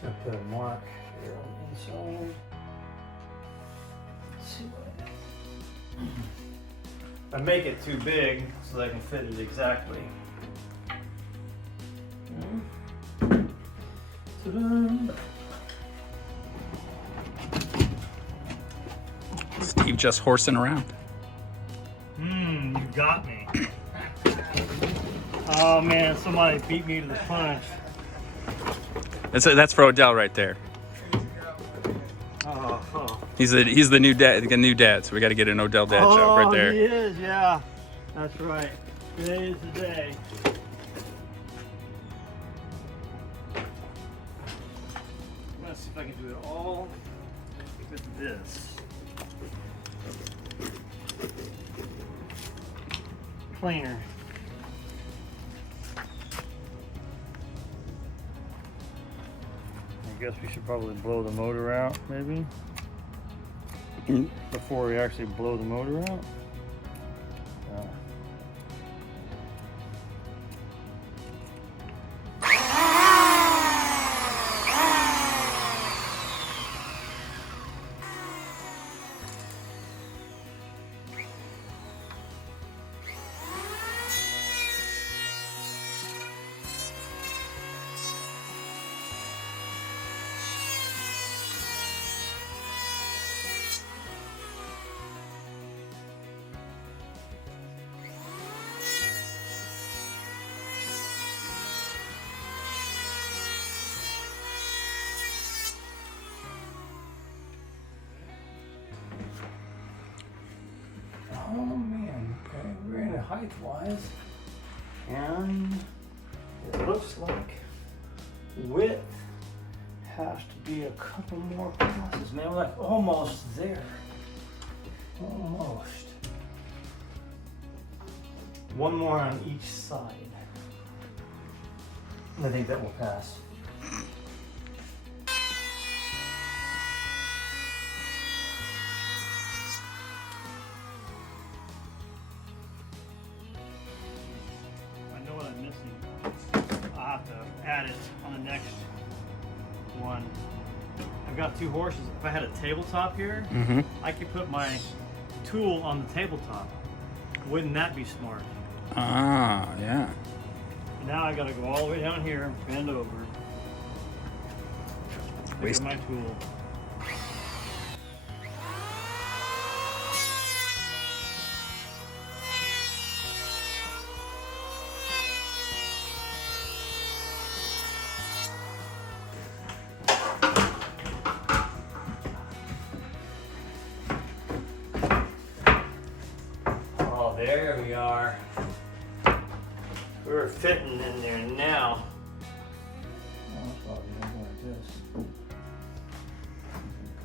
Just gonna put a mark here on the inside. Let's see what I make it too big so that I can fit it exactly. Ta-da. Steve just horsing around. You got me. Oh man, somebody beat me to the punch. That's for Odell right there. Oh. He's the new dad, so we got to get an Odell dad joke right there. He is, yeah. That's right. Today is the day. I'm gonna see if I can do it all with this. Cleaner. I guess we should probably blow the motor out, maybe, before we actually blow the motor out. Oh man, okay, we're in a height-wise, and it looks like width has to be a couple more passes. Man, we're like almost there. Almost. One more on each side. I think that will pass. I'll have to add it on the next one. I've got 2 horses. If I had a tabletop here, I could put my tool on the tabletop. Wouldn't that be smart? Ah, yeah. Now I gotta go all the way down here and bend over. Pick up my tool. There we are. We're fitting in there now.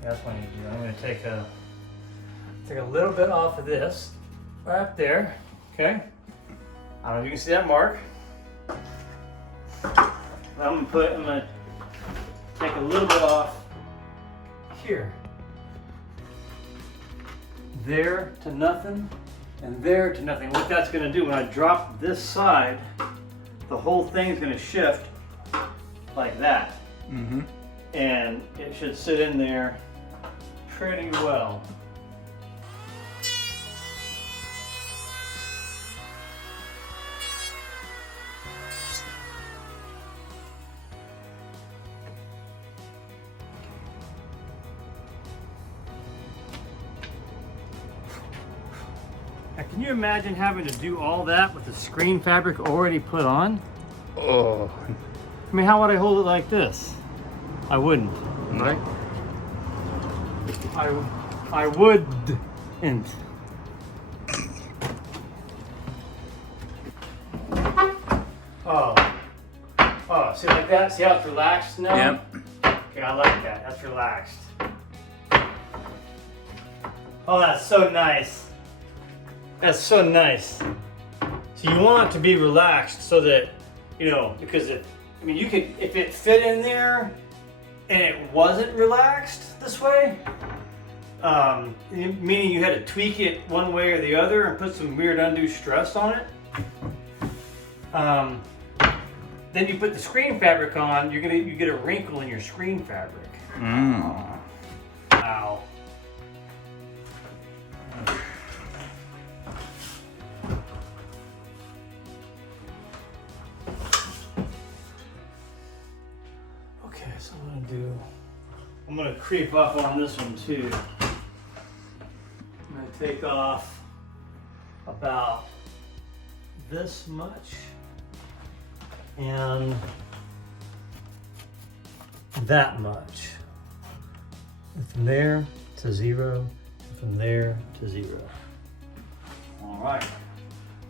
That's what I need to do. I'm going to take a little bit off of this, right up there. Okay. I don't know if you can see that mark. I'm going to take a little bit off here. There to nothing. And there to nothing. What that's going to do, when I drop this side, the whole thing's going to shift like that. And it should sit in there pretty well. Now, can you imagine having to do all that with the screen fabric already put on? Oh. I mean, how would I hold it like this? I wouldn't, right? I wouldn't. Oh, see like that? See how it's relaxed now? Yep. Okay, I like that. That's relaxed. Oh, that's so nice. That's so nice. So you want it to be relaxed so that, you know, because if it fit in there and it wasn't relaxed this way, meaning you had to tweak it one way or the other and put some weird undue stress on it, then you put the screen fabric on, you get a wrinkle in your screen fabric. Ow. Okay, so I'm gonna creep up on this one too. I'm gonna take off about this much and that much. And from there to 0, and from there to 0. All right,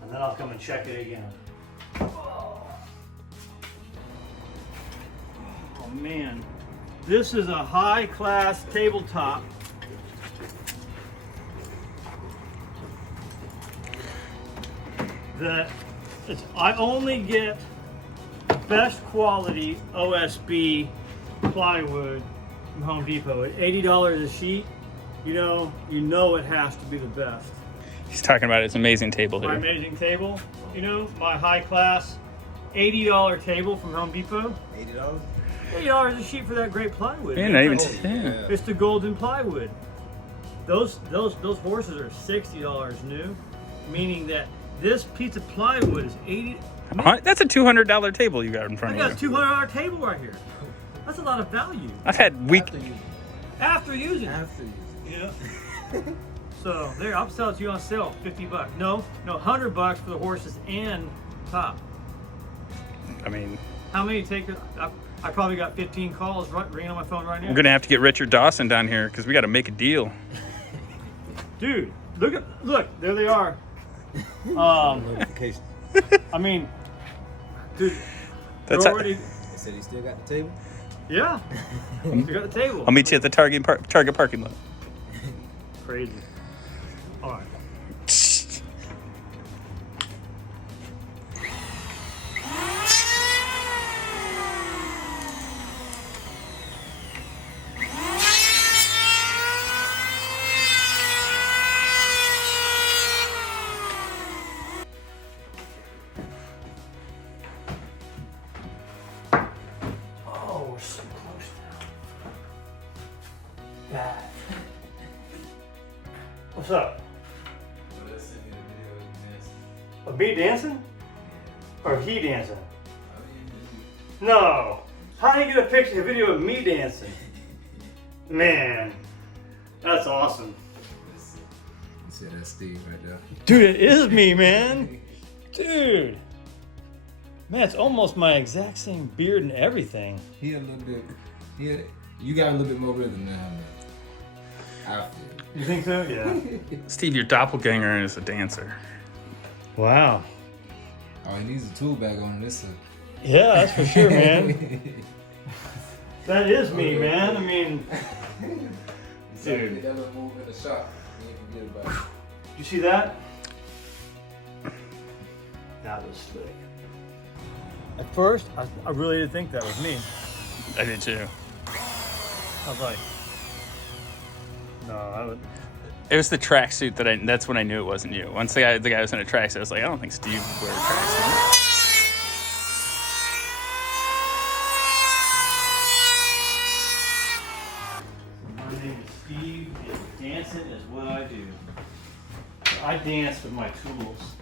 and then I'll come and check it again. Oh man, this is a high-class tabletop. I only get best quality OSB plywood from Home Depot at $80 a sheet. You know it has to be the best. He's talking about his amazing table My here. amazing table, my high class $80 table from Home Depot. $80? $80 a sheet for that great plywood. Yeah, not even It's 10. It's the golden plywood. Those horses are $60 new, meaning that this piece of plywood is $80. That's a $200 table you got in I front got a of you. $200 table right here. That's a lot of value. I've had week. After using it. After using Yeah. So there, I'll sell it to you on sale, $50. No, $100 for the horses and top. I mean, How many take it? I probably got 15 calls ringing on my phone right now. we're gonna have to get Richard Dawson down here because we got to make a deal. Dude, look, there they are. notifications. I mean, dude, That's they're how- already. They said he still got the table? Yeah, you got the table. I'll meet you at the Target parking lot. Crazy. All right. Oh, we're so close now. God. What's up? Of me dancing? Or he dancing? No. How do you get a picture, a video of me dancing? Man, that's awesome. You said that's Steve right there. Dude, it is me, man. Dude. Man, it's almost my exact same beard and everything. He a little bit. You got a little bit more rhythm than him. I feel. You think so? Yeah. Steve, your doppelganger is a dancer. Wow. Oh, he needs a tool bag on this. Yeah, that's for sure, man. That is me, man. I mean, dude. That little move in the shop. You ain't forget about it. Did you see that? That was slick. At first, I really did think that was me. I did too. I was like, no, I would. It was the tracksuit that's when I knew it wasn't you. Once the guy was in a tracksuit, I was like, I don't think Steve wears a tracksuit. My name is Steve, and dancing is what I do. I dance with my tools.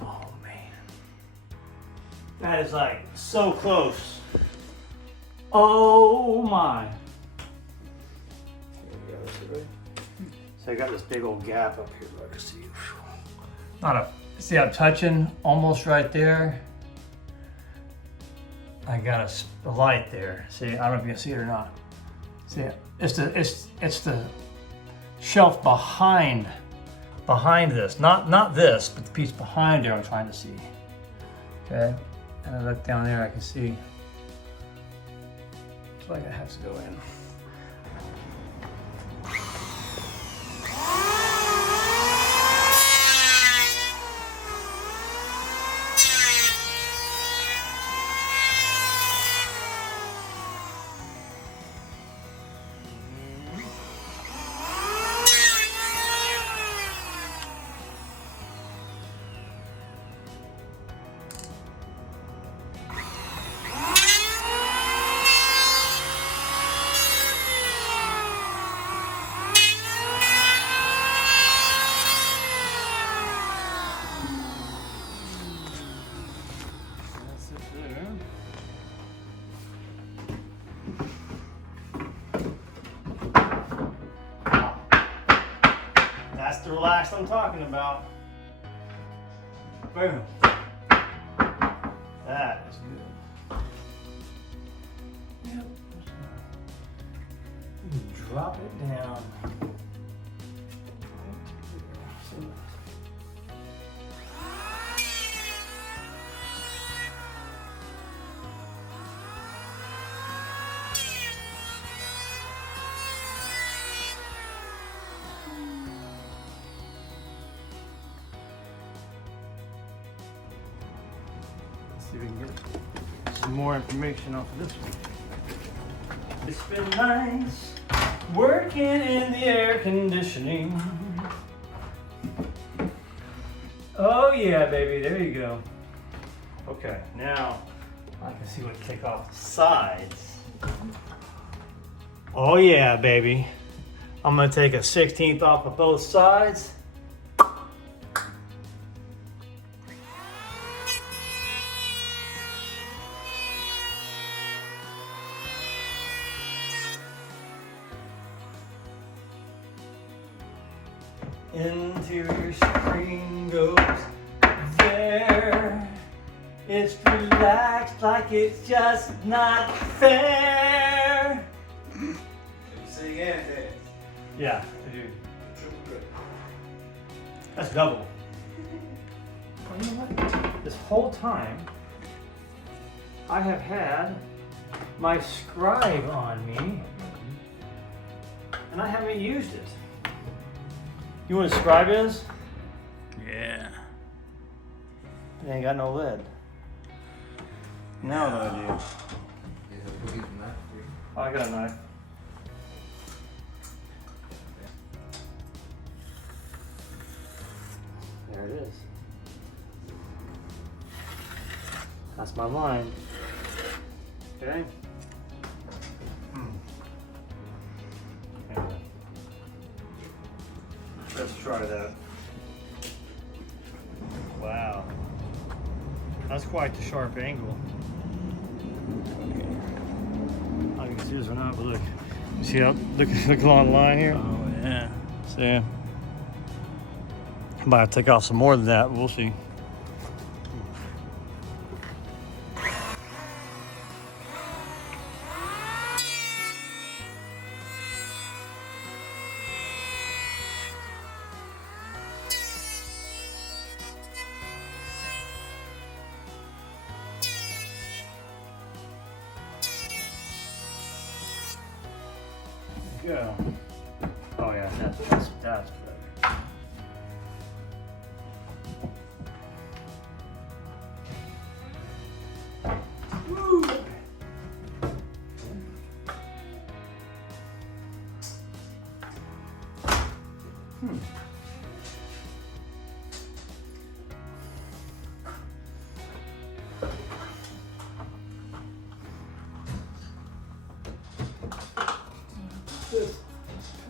Oh man. That is like so close. Oh my. So I got this big old gap up here where I can see. See, I'm touching almost right there. I got a light there. See, I don't know if you can see it or not. See, it's the shelf behind this, not this, but the piece behind there. I'm trying to see. Okay, and I look down there, I can see. Looks like it has to go in. blast I'm talking about. Boom. That is good. Yep. Drop it down. See if we can get some more information off of this one. It's been nice working in the air conditioning. Oh yeah, baby, there you go. Okay, now I can see what to take off the sides. Oh yeah, baby. I'm gonna take a 16th off of both sides. Interior screen goes there. It's relaxed like it's just not fair. You sing and dance. Yeah, I do. Triple good. That's double. Well, you know what? This whole time, I have had my scribe on me, and I haven't used it. You know what a scribe is? Yeah. It ain't got no lid. Now what do I do? Yeah, we'll get the knife for you. Oh, I got a knife. There it is. That's my line. Okay. Anyway. Let's try that. Wow. That's quite the sharp angle. I don't know if you can see this or not, but look. You see how, look along the line here? Oh yeah. See? I might have to take off some more than that. We'll see. Go. Oh yeah, that's better. Woo. This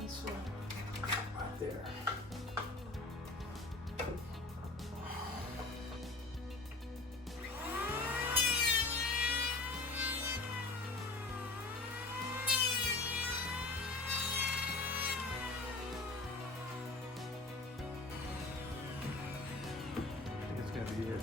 pencil right there. I think it's gonna be it.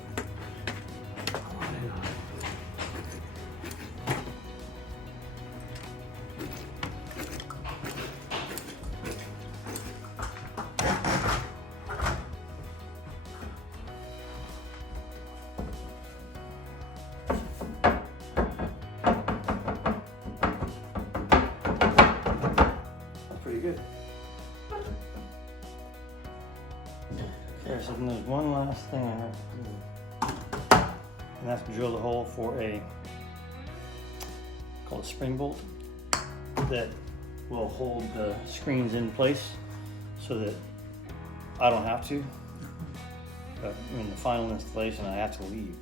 Pretty good. Okay, so then there's one last thing I have to do. And that's to drill the hole for a, called a spring bolt, that will hold the screens in place so that I don't have to. But in the final installation, I have to leave.